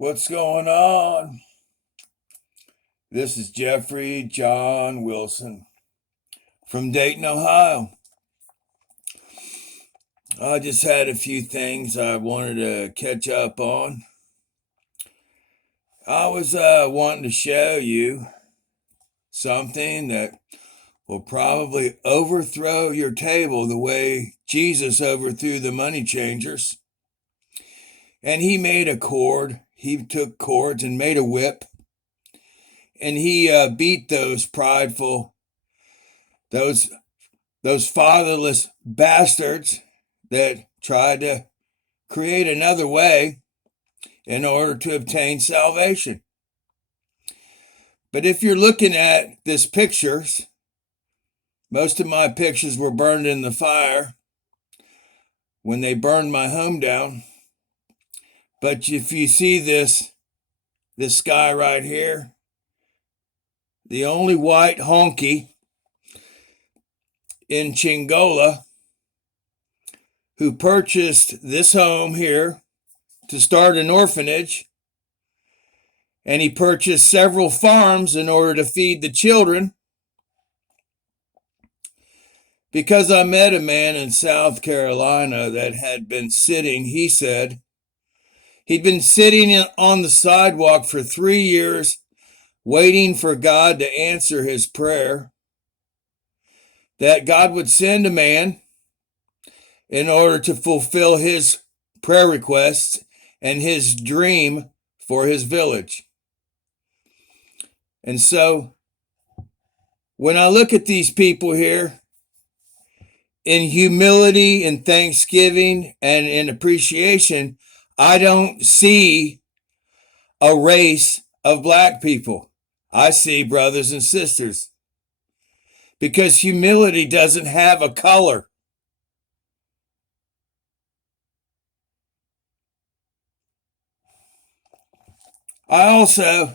What's going on? This is Jeffrey John Wilson from Dayton, Ohio. I just had a few things I wanted to catch up on. I was wanting to show you something that will probably overthrow your table the way Jesus overthrew the money changers. And he made a cord. He took cords and made a whip. And he beat those prideful, those fatherless bastards that tried to create another way in order to obtain salvation. But if you're looking at this pictures, most of my pictures were burned in the fire when they burned my home down. But if you see this guy right here, the only white honky in Chingola who purchased this home here to start an orphanage, and he purchased several farms in order to feed the children. Because I met a man in South Carolina that had been sitting, he said, he'd been sitting on the sidewalk for 3 years waiting for God to answer his prayer, that God would send a man in order to fulfill his prayer requests and his dream for his village. And so when I look at these people here, in humility and thanksgiving and in appreciation, I don't see a race of black people. I see brothers and sisters, because humility doesn't have a color. I also,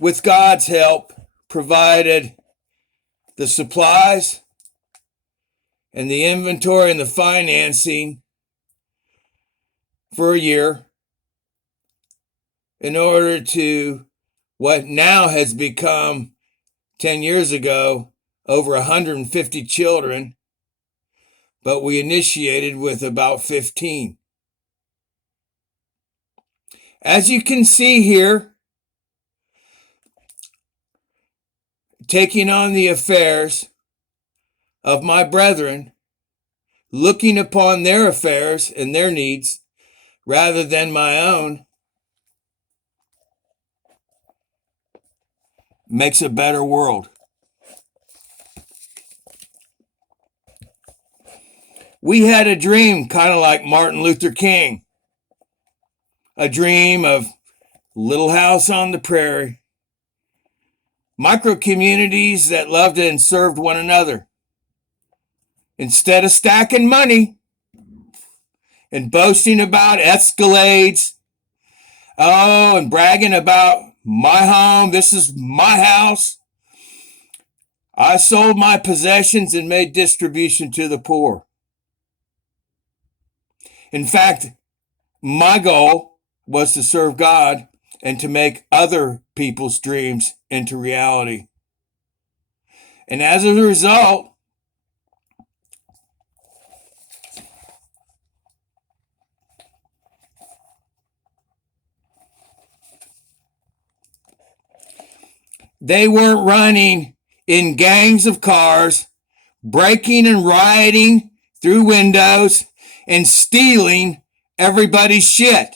with God's help, provided the supplies and the inventory and the financing for a year in order to what now has become 10 years ago over 150 children, but we initiated with about 15. As you can see here, taking on the affairs of my brethren, looking upon their affairs and their needs rather than my own, makes a better world. We had a dream, kind of like Martin Luther King, a dream of little house on the prairie, micro communities that loved and served one another. Instead of stacking money and boasting about Escalades, and bragging about my home, this is my house, I sold my possessions and made distribution to the poor. In fact, my goal was to serve God and to make other people's dreams into reality. And as a result, they weren't running in gangs of cars, breaking and rioting through windows and stealing everybody's shit.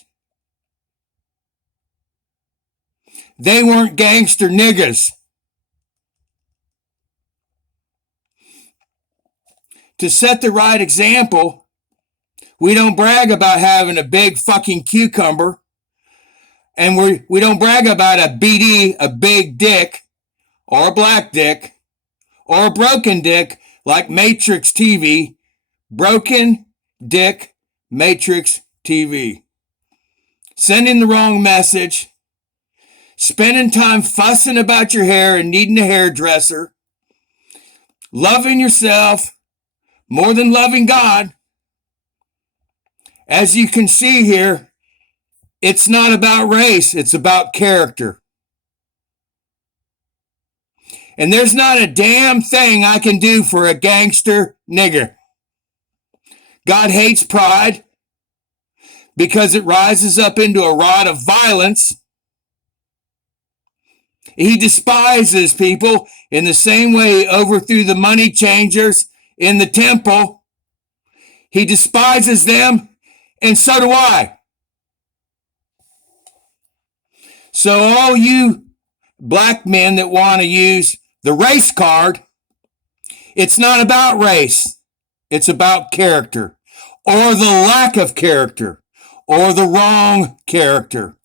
They weren't gangster niggas. To set the right example, we don't brag about having a big fucking cucumber, and we don't brag about a BD, a big dick, or a black dick, or a broken dick like Matrix TV, Broken Dick Matrix TV. Sending the wrong message, spending time fussing about your hair and needing a hairdresser, loving yourself more than loving God. As you can see here, It's not about race, it's about character. And there's not a damn thing I can do for a gangster nigger. God hates pride because it rises up into a rod of violence. He despises people in the same way he overthrew the money changers in the temple. He despises them, and so do I. So all you black men that want to use the race card, it's not about race. It's about character, or the lack of character, or the wrong character.